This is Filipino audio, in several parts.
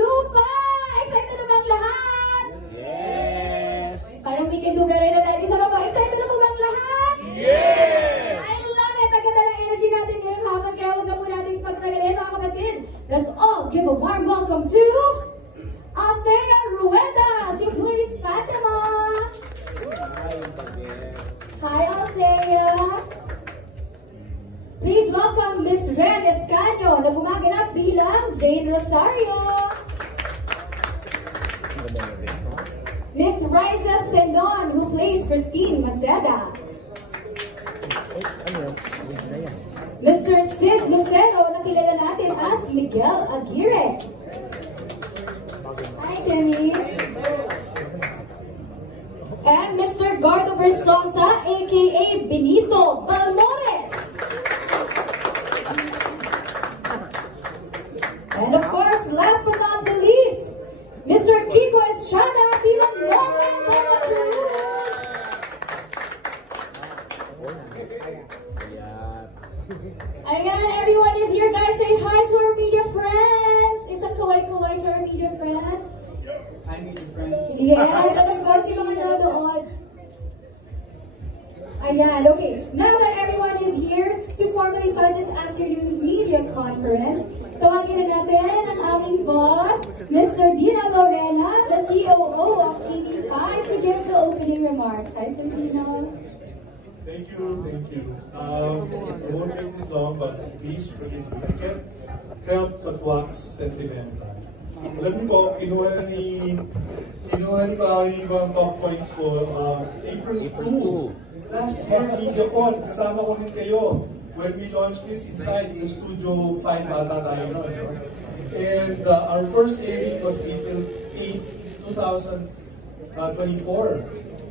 Lupa! Excited na ba ang lahat? Yes! Parang we can do better na tayo sa baba. Excited na po ba ang lahat? Yes! I love it! Ang ganda ng energy natin ngayong hapon, kaya huwag na po natin pagtagalin mga kapatid. Let's all give a warm welcome to Althea Ruedas, your police Fatima! Hi, Althea! Please welcome Miss Ren Escanio na gumaganap bilang Jane Rosario. Miss Riza Senon who plays Christine Maceda. Mr. Sid Lucero na kilala natin as Miguel Aguirre. Hi, Kenny. And Mr. Gardo Versosa aka Benito Balmores. And of course, last but not the least, Mr. Kiko Estrada bilang Norman Cana Cruz. Ayan, everyone is here, guys. Say hi to our media friends. Isang kaway-kaway to our media friends. Hi, media friends. Yes, and of course, yung mga nanonood. Ayan, okay. Now that everyone is here to formally start this afternoon's media conference, tawagin na natin ang aming boss, Mr. Dino Lorena, the COO of TV5, to give the opening remarks. Hi, Sir Dino. Thank you, thank you. I won't make this long, but please forgive me. I can't help but wax sentimental. Alam niyo po, kinuha ni ba yung mga top points ko, April 2. Last year, MediaCon, kasama ko rin kayo. When we launched this inside sa Studio 5 ata tayo noon. No? And our first airing was April 8, 2024.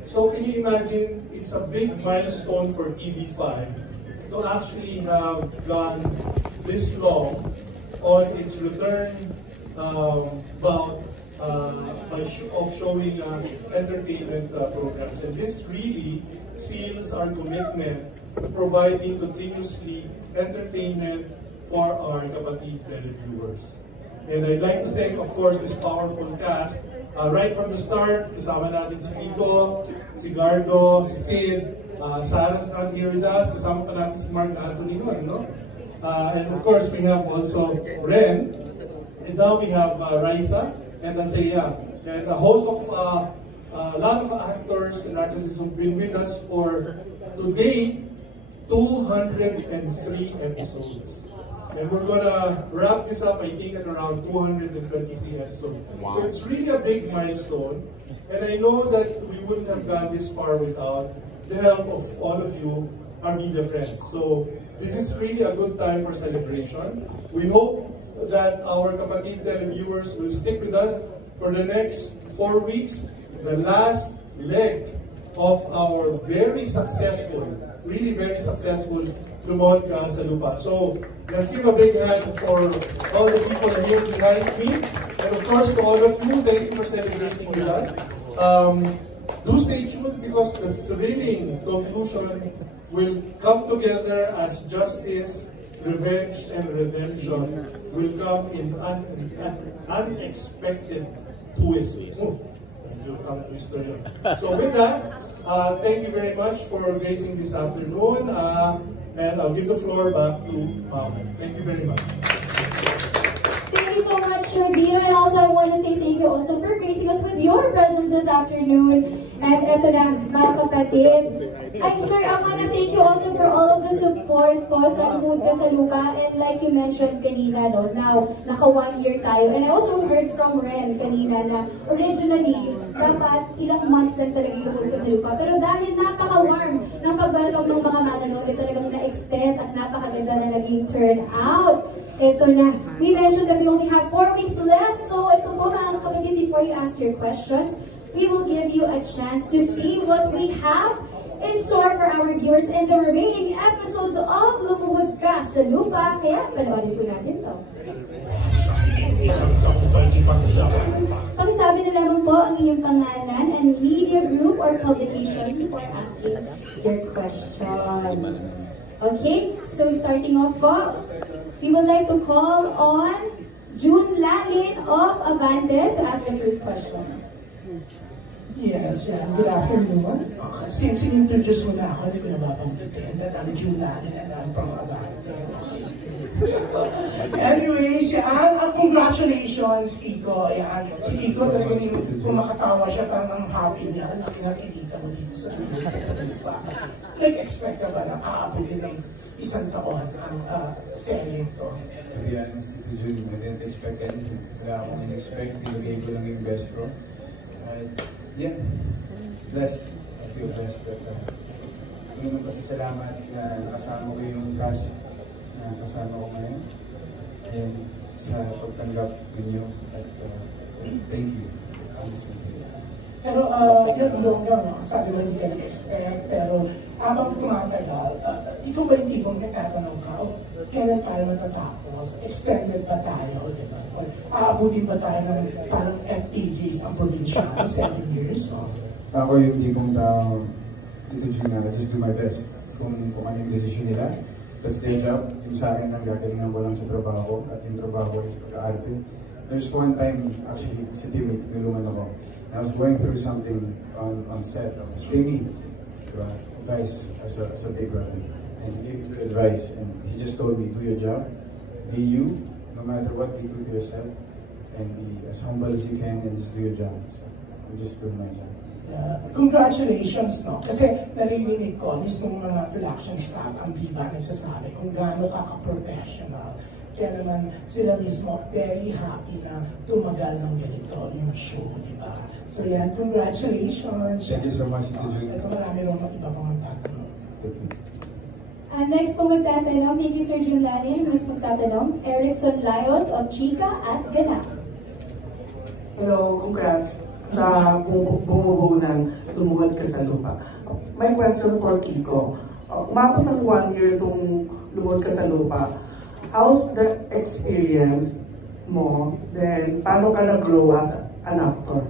So can you imagine, it's a big milestone for TV5 to actually have gone this long on its return bout of showing entertainment programs. And this really seals our commitment to providing continuously entertainment for our kapatid televiewers. And I'd like to thank, of course, this powerful cast. Right from the start, kasama natin si Kiko, si Gardo, si Sid, Sarah's not here with us, kasama pa natin si Mark Anthony noon, no? And of course, we have also Ren, and now we have Raisa and Althea, and a host of a lot of actors and actresses who've been with us for, to date, 203 episodes. And we're gonna wrap this up, I think, at around 223 episodes. Wow. So it's really a big milestone. And I know that we wouldn't have gone this far without the help of all of you, our media friends. So this is really a good time for celebration. We hope that our kapatid televiewers will stick with us for the next 4 weeks, the last leg of our very successful, really very successful Lumod Ka sa Lupa. So let's give a big hand for all the people here behind me. And of course, to all of you, thank you for celebrating with us. Do stay tuned because the thrilling conclusion will come together as justice, revenge, and redemption will come in unexpected twists. So with that, thank you very much for gracing this afternoon. And I'll give the floor back to Mama. Thank you very much. Thank you so much, Sir Dino. And also, I want to say thank you also for gracing us with your presence this afternoon. And eto na, mga kapatid. Ay, Sir, I want to thank you also for all of the support po sa Lumod Ka sa Lupa. And like you mentioned kanina, no, now, naka 1 year tayo. And I also heard from Ren kanina na originally, dapat ilang months lang talaga yung Lumod Ka sa Lupa. Pero dahil napaka-warm ng pag-welcome ng mga manonood, talagang na-extend at napakaganda na naging turnout. Ito na. We mentioned that we only have 4 weeks left. So ito po mga kapatid, before you ask your questions, we will give you a chance to see what we have in store for our viewers in the remaining episodes of Lumuhod Ka sa Lupa. Kaya panoorin po natin to. Pakisabi na lamang po ang inyong pangalan and media group or publication before asking your questions. Okay, so starting off po, we would like to call on June Lalin of Abante to ask the first question. Yes, yeah. Good afternoon. Since in-introduce mo na ako, hindi ko nababanggitin that I'm June Lalin and I'm from Abante. Anyways, yan. Congratulations, Kiko. Yan. Si Kiko talagang kung makatawa siya, parang ang happy niya. Ang laki na kinita mo dito sa lupa. Nag-expect ka ba na aabutin ng 1 taon ang selling to? To be honest, Tito Jun, I didn't expect anything. Wala akong in-expect. Nilagay ko lang yung best ko. Yeah, blessed. I feel blessed that naman pasasalamat na nakasama ko yung cast na kasama ko ngayon. And sa pagtanggap ninyo at thank you. Honestly, thank you. Pero yun, Longgang, sabi mo hindi ka nag-expect, pero habang tumatagal, ikaw ba yung tipong nagtatanong ka, kailan tayo matatapos? Extended ba tayo? Diba? Or aabutin ba tayo ng parang FTJs ang probinsya? 7 years? Ako yung tipong tao, Tito Jun, just do my best. Kung ano yung decision nila, that's their job. Yung sa akin, ang gagalingan ko lang sa trabaho, at yung trabaho is pag-aarte. There's one time, actually, sa team, tinulungan ako. I was going through something on set. Timmy, advice as a big brother, and he gave me good advice. And he just told me, do your job, be you, no matter what, be true to yourself, and be as humble as you can, and just do your job. So I'm just doing my job. Congratulations, no? Kasi narinig ko, mismo mga production staff ang Viva nagsasabi kung gaano ka-professional. Kaya naman sila mismo very happy na tumagal ng ganito yung show, di ba? So yan, congratulations! Thank you so much, Tito Jun. Ito marami rin iba pang magtatanong. Thank you. Next po magtatanong, thank you Sir June Lalin. Next magtatanong, Erickson Layos of Chika at Ganap. Hello, congrats sa bumubuo ng Lumuhod Ka sa Lupa. My question for Kiko. Umabot ng 1 year itong Lumuhod Ka sa Lupa. How's the experience mo? Then, paano ka nag-grow as an actor?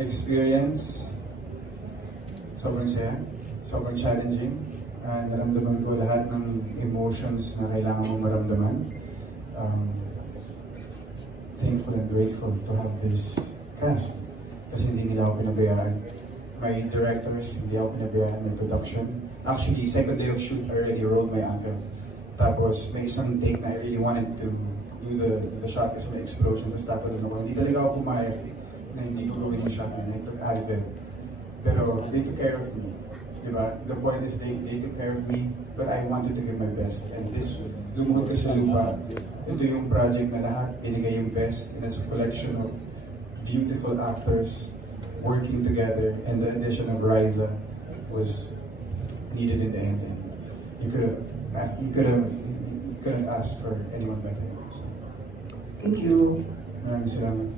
Experience, sobrang saya, sobrang challenging. Naramdaman ko lahat ng emotions na kailangan mong maramdaman. Thankful and grateful to have this cast. Kasi hindi nila ako pinabayaan. My directors, hindi ako pinabayaan. My production. Actually, second day of shoot, I already rolled my ankle. Tapos, may isang take na I really wanted to do the shot kasi may explosion. Tapos tatalon ako. Hindi talaga ako pumayag na hindi ko gawin yung shot na. I took Advil. Pero they took care of me. Diba? The point is they took care of me, but I wanted to give my best. And this, Lumuhod Ka sa Lupa, ito yung project na lahat binigay yung best. And it's a collection of beautiful actors working together. And the addition of Riza was needed in the end. And you couldn't ask for anyone better. So, Thank you. maraming salamat.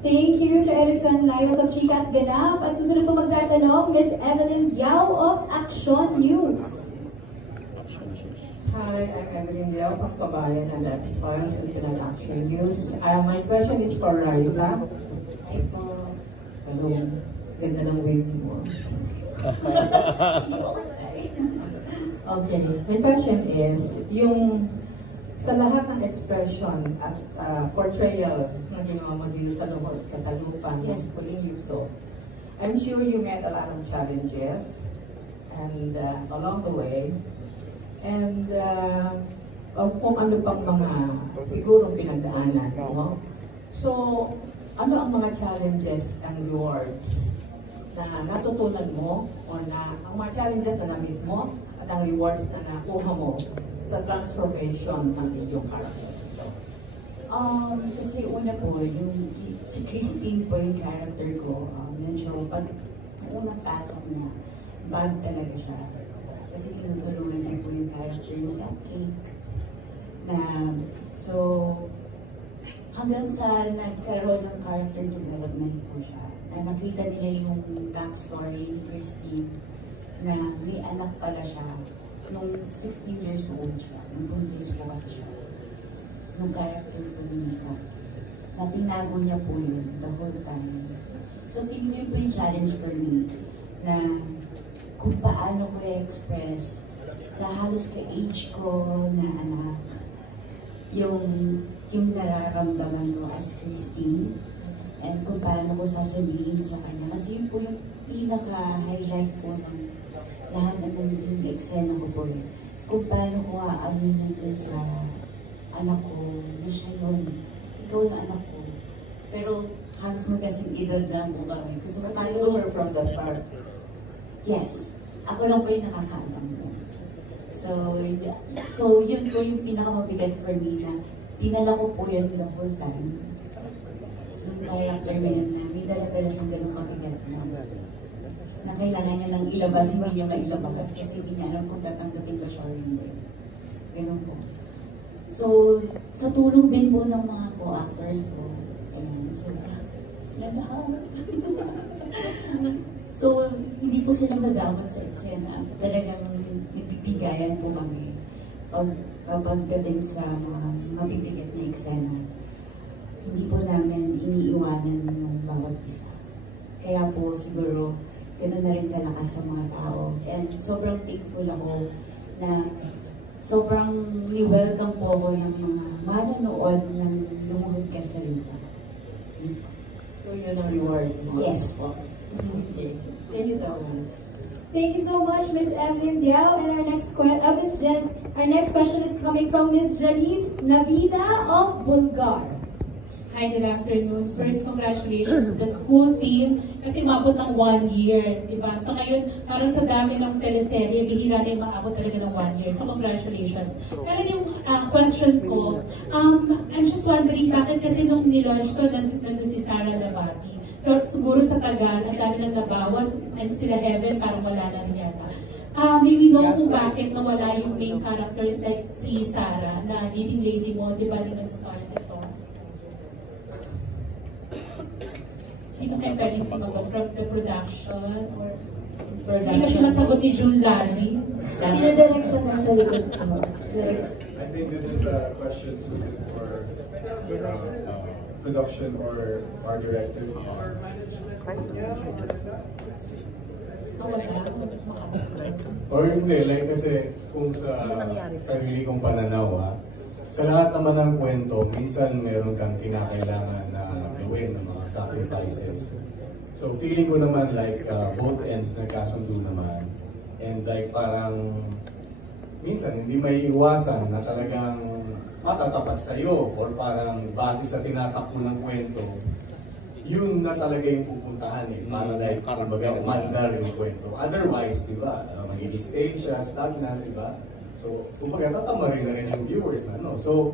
Thank you, Sir Erickson Layos of Chika at Ganap. At susunod po magtatanong, Miss Evelyn Diao of Action News. Hi, I'm Evelyn Diao from Kabayan and Let's Files and Pinay Action News. My question is for Riza. Hello, ganda ng wig mo. Okay, my question is, yung sa lahat ng expression at portrayal na ginawa mo dito sa Lumuhod Ka sa Lupa, yes, pulling you to, I'm sure you met a lot of challenges and along the way, and kung ano pang mga siguro pinagdaanan mo. So, ano ang mga challenges and rewards na natutunan mo o na ang mga challenges na na-meet mo at ang rewards na nakuha mo sa transformation ng iyong character? Kasi una po, yung si Christine po yung character ko, medyo pag unang pasok na, bad talaga siya. Kasi tinutulungan niya po yung character ni Cupcake. So, hanggang sa nagkaroon ng character development po siya, na nakita nila yung backstory ni Christine na may anak pala siya nung 16 years old siya, nung buntis po kasi siya, nung character po ni Cupcake, na tinago niya po yun the whole time. So feeling ko yun po yung challenge for me, na kung paano ko i-express sa halos ka-age ko na anak, yung nararamdaman ko as Christine and kung paano ko sasabihin sa kanya. Kasi yun po yung pinaka-highlight po ng lahat na naging eksena ko po yun. Kung paano ko aaminin doon sa anak ko na siya yun. Ikaw yung anak ko. Pero halos magkasing edad lang po kami. Kasi But paano you know her from the start. Yes. Ako lang po yung nakakaalam doon. So yun po yung pinakamabigat for me na dinala ko po yun the whole time. Yung character na yun na may dala-dala siyang ganun kabigat na kailangan niya nang ilabas, hindi niya mailabas kasi hindi niya alam kung tatanggapin ba siya or hindi. Ganun po. So, sa tulong din po ng mga co-actors ko, sila lahat. So, hindi po sila madamot sa eksena. Talagang nagbibigayan po kami kapag dating sa mga mabibigat na eksena. Hindi po namin iniiwanan yung bawat isa. Kaya po siguro, gano'n na rin kalakas sa mga tao. And sobrang thankful ako na sobrang ni-welcome po ako ng mga manonood ng Lumuhod Ka sa Lupa. So yun ang reward mo? Yes po. Okay. Thank you so much. Thank you so much, Ms. Evelyn Diao. And our next question is coming from Ms. Janice Navida of Bulgar. Hi, good afternoon. First, congratulations to the whole team kasi umabot ng 1 year, di ba? So ngayon, parang sa dami ng teleserye, bihira na yung maabot talaga ng 1 year. So congratulations. Pero yung question ko, I'm just wondering bakit kasi nung nilaunch to, nandun si Sarah Nabati. So siguro sa tagal, ang dami nang nabawas, and sila Heaven, parang wala na rin yata. Maybe know kung bakit nawala yung main character like si Sarah na leading lady mo, di ba, nag-start ito? Sino kayo pwedeng sumagot from the production or hindi kasi masagot ni June Larry? Sino direct na nasa likod ko? I think this is a question suited for production or our director. Or hindi, like kasi kung sa sarili kong pananaw, sa lahat naman ng kwento, minsan meron kang kinakailangan na gawin ng mga sacrifices. So feeling ko naman like both ends nagkasundo naman. And like parang minsan hindi may iwasan na talagang matatapat sa'yo or parang base sa tinatakbo ng kwento, yun na talaga yung pupuntahan para like kumbaga umandar yung kwento. Otherwise, di ba, mag-i-stay siya, stagnant, di ba? So, kumbaga, tatama rin na rin yung viewers na, no? So,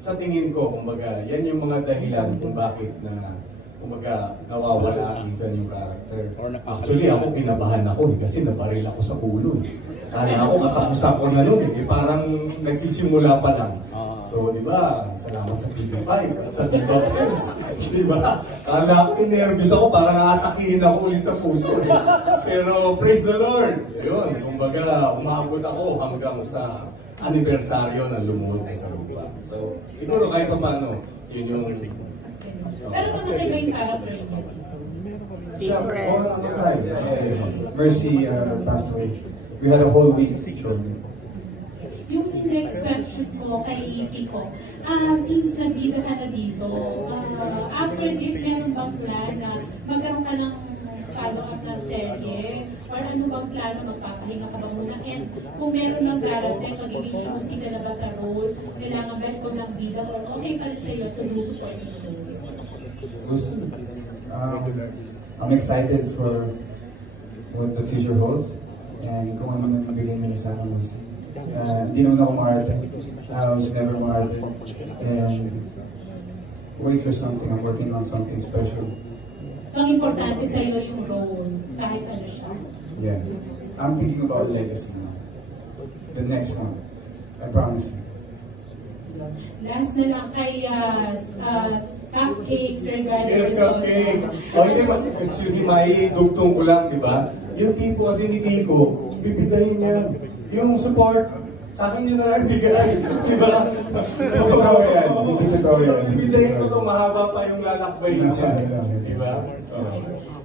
sa tingin ko, kumbaga, yan yung mga dahilan kung bakit na, kumbaga, nawawala minsan yung character. Actually, ako kinabahan ako kasi nabaril ako sa ulo. Kaya ako katapusan ko na nun parang nagsisimula pa lang. So, di ba, salamat sa TV5 at sa TikTok Films. Di ba? Kala ko nervous ako, parang atakihin ako ulit sa puso. Pero praise the Lord! Yun, kumbaga, umabot ako hanggang sa anibersaryo ng Lumuhod Ka sa Lupa. So, siguro kahit pa paano, yun yung... Pero namatay ba yung character niya dito? Siyempre, Mercy passed away. We had a whole week shooting. Yung next question ko kay Kiko, since nagbida ka na dito, after this, meron bang plan na magkaroon ka ng follow-up na serye? Or ano bang plano, magpapahinga ka ba muna? And kung meron lang darating, magiging choosy ka na ba sa role? Kailangan ba ikaw ng bida? Or okay pa rin sa'yo to do supporting roles? I'm excited for what the future holds. And kung ano man mabigay nila sa akin, we'll see. Hindi naman ako maarte. I was never maarte. And wait for something. I'm working on something special. So, ang importante sa'yo yung role, kahit ano siya. Yeah. I'm thinking about legacy now. The next one. I promise you. Last na lang kay Cupcakes regarding Yes, Cupcake. Excuse me, maidugtong ko lang, di ba? Yung tipo kasi ni Kiko, bibidahin niya. Yung support, sa akin yun na lang bigay. Di ba? Totoo yan. Totoo yan. Bibidahin ko ito, mahaba pa yung lalakbay niya. Di ba?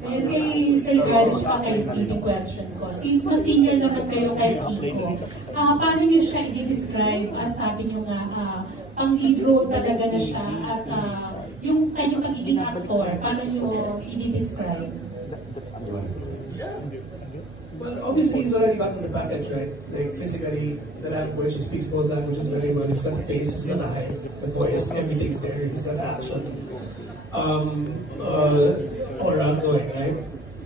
Kaya Yun kay Sir Ricardo siya kay City question ko. Since mas senior naman kayo kay Kiko, paano niyo siya i-describe as sabi niyo nga, ang lead role talaga na siya at yung kanyang magiging actor, paano niyo i-describe? Well, obviously he's already gotten the package, right? Like physically, the language, he speaks both languages very well. He's got the face, he's got the height, the voice, everything's there. He's got the action. Aura going, right?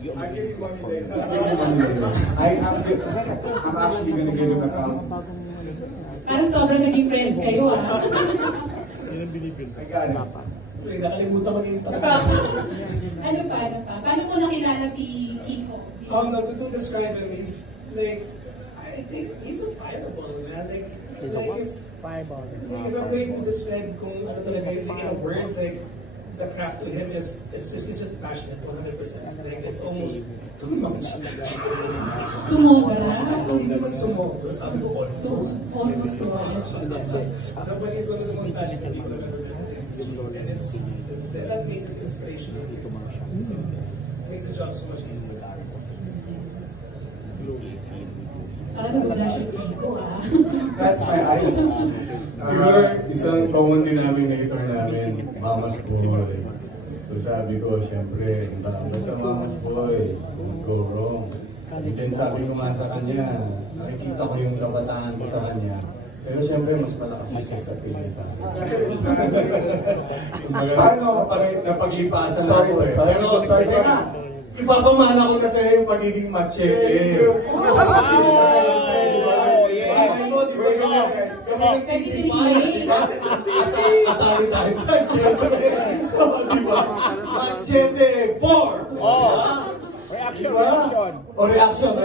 I give you money later. I'm actually gonna give him a $1,000. Parang sobrang naging friends kayo, I got it. Wait, nakalimutan ko yung tanong. Ano pa? Paano mo nakilala si Kiko? To describe him, he's like, I think he's a fireball, man. Like if I'm going to describe kung ano talaga in a word, like the craft to him is, he's just passionate, 100%. Like it's almost too much. Sumobra? Hindi naman sumobra. Sabi ko almost. Almost too much. But he's one of the most passionate people I've ever met in the industry, and that makes it inspirational. So it makes the job so much easier. Parang nag-blush yung Kiko, That's my idol. Siguro, isang common denominator namin, Mama's Boy. So sabi ko, syempre, basta Mama's Boy, won't go wrong. And then sabi ko nga sa kanya, nakikita ko yung kabataan ko sa kanya. Pero syempre, mas malakas yung sex appeal niya sa akin. Paano? Napaglipasan ako eh. Pero, ipapamana ko na sa'yo yung pagiging machete. Asali tayo dyan, syempre. Machete 4! Reaction. O reaction.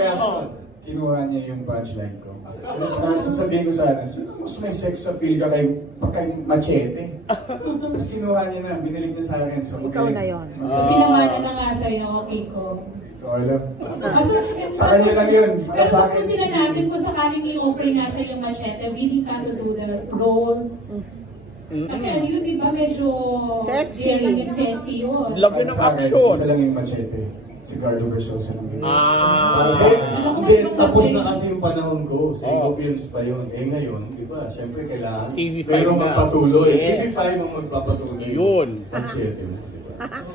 Kinuha niya yung punchline ko. Tapos sasabihin ko sana, mas may sex appeal ka kay machete. Tapos kinuha niya na, binalik niya sa akin. So, ikaw na yun. So pinamana na nga sa'yo, Kiko. Alam. Sa kanya lang yun. Pero kung sila natin, kung sakaling i-offer nga sa'yo yung machete, willing ka to do the role. Kasi ano yun, di ba medyo sexy. Sexy yun. Love yun ang action. Isa lang yung machete. Si Gardo Versosa ng gano'n. Tapos na kasi yung panahon ko. Sa Eco Films pa yun. Ngayon, di ba, syempre kailangan pero magpatuloy. TV5 ang magpapatuloy. Yun. Machete mo.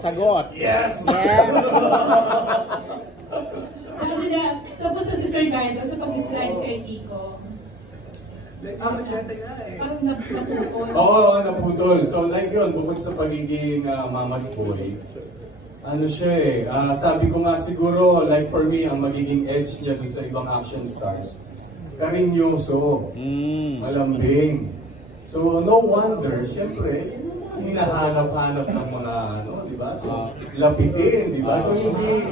Sagot. Yes! Tapos sa si Sir Gardo, sa pag-describe kay Kiko. Machete nga eh. Parang naputol. Oo, naputol. So like yun, bukod sa pagiging Mama's Boy, ano siya eh, sabi ko nga siguro, like for me, ang magiging edge niya dun sa ibang action stars, karinyoso, malambing. So no wonder, syempre, hinahanap-hanap ng mga di ba? So lapitin, di ba? So hindi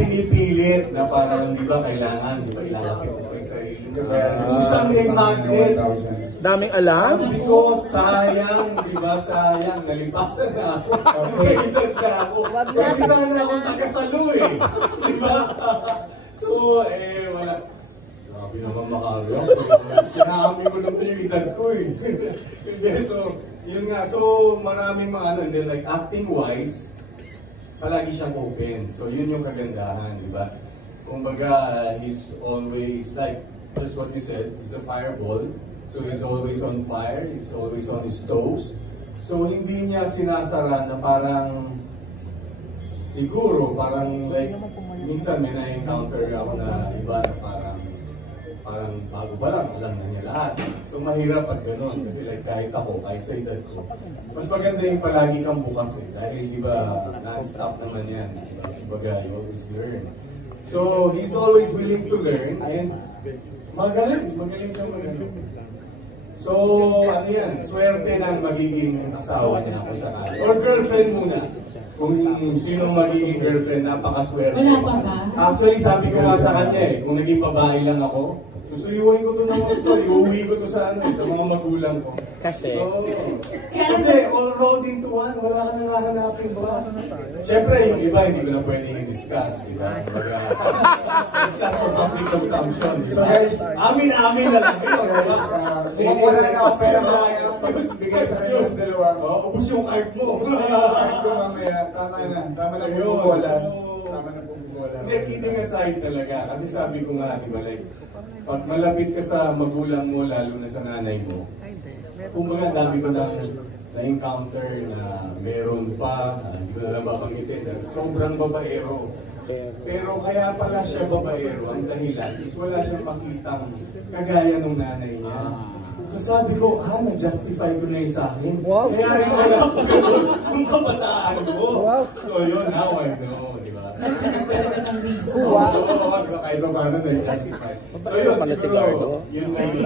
pinipilit na parang, di ba, kailangan, di ba, ilalapit mo yung sarili. So sa may market, daming alam? sabi ko, sayang, di ba, sayang, nalipasan na ako. Nagkaitan na ako. Pwede sana akong nakasalo eh. Di ba? So, wala. Grabe naman makaryo. Pinahami ko ng prioridad ko eh. So, yun nga. So, maraming mga and then like acting-wise, palagi siyang open. So, yun yung kagandahan, di ba? Kumbaga, he's always like, just what you said, he's a fireball. So he's always on fire, he's always on his toes. So hindi niya sinasara na parang, siguro, parang like, minsan may na-encounter ako na iba na parang bago pa lang, alam na niya lahat. So mahirap pag gano'n, kasi like kahit ako, kahit sa edad ko, mas maganda yung palagi kang bukas eh. Dahil di ba, non-stop naman yan. Diba, you always learn. So he's always willing to learn and magaling siyang magaling. So, ano yan, swerte ng magiging asawa niya ako sa kanya. Or girlfriend muna. Kung sinong magiging girlfriend, napakaswerte. Wala pa ba? Actually, sabi ko nga sa kanya kung naging babae lang ako, susuyuhin ko to ng gusto, iuwi ko to sa mga magulang ko. Kasi? Kasi rolled into one. Wala ka nang hahanapin ba? Siyempre, yung iba hindi ko na pwedeng i-discuss, di ba? It's not for public consumption. So guys, amin na lang yun, di ba? kung wala na ako pera bigay sa inyo sa dalawa. Ubus yung card mo. Ubus na yung card ko mamaya. Tama na pumubola. Tama na pumubola. Hindi, kidding aside talaga. Kasi sabi ko nga, di ba, like, pag malapit ka sa magulang mo, lalo na sa nanay mo, kumbaga dami ko na-encounter na meron pa, hindi ko na lang babanggitin, sobrang babaero. Pero kaya pala siya babaero, ang dahilan is wala siyang makitang kagaya ng nanay niya. So sabi ko, na-justify ko na yung sa akin. Wow. Kaya rin wala ko nung kabataan ko. So yun, now I know, di ba? Kahit pa paano na-justify. So yun, siguro, yun na yung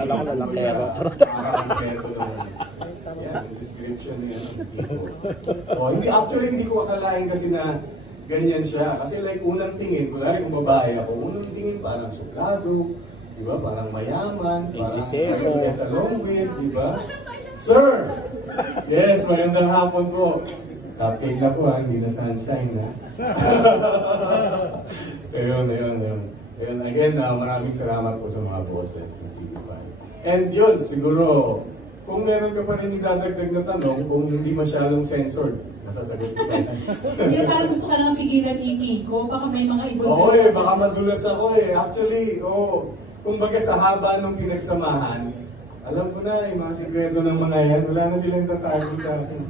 yung description niya ng tipo. Hindi, actually, hindi ko akalain kasi na ganyan siya. Kasi like, unang tingin, kunwari kung babae ako, unang tingin parang suplado, di ba? Parang mayaman, parang get along with, di ba? Sir! Yes, magandang hapon po. Cupcake na po ha, hindi na sunshine ha. Ayun. Again, maraming salamat po sa mga bosses ng TV5. And yun, siguro, kung meron ka pa rin idadagdag na tanong, kung hindi masyadong censored, masasagot ko tayo. Hindi, parang gusto ka lang pigilan ni Kiko, baka may mga ibon. Oo baka madulas ako Actually, kumbaga sa haba nung pinagsamahan, alam ko na, yung mga sikreto ng mga yan, wala na silang tatago sa akin.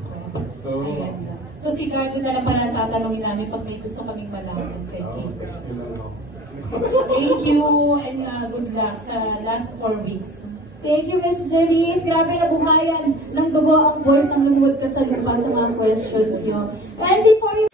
So si Gardo na lang pala tatanungin namin pag may gusto kaming malaman kay Kiko. Text nyo lang ako. Thank you and good luck sa last 4 weeks. Thank you, Miss Jerice. Grabe na buhayan ng dugo ang voice ng Lumuhod Ka sa Lupa sa mga questions nyo. And before you...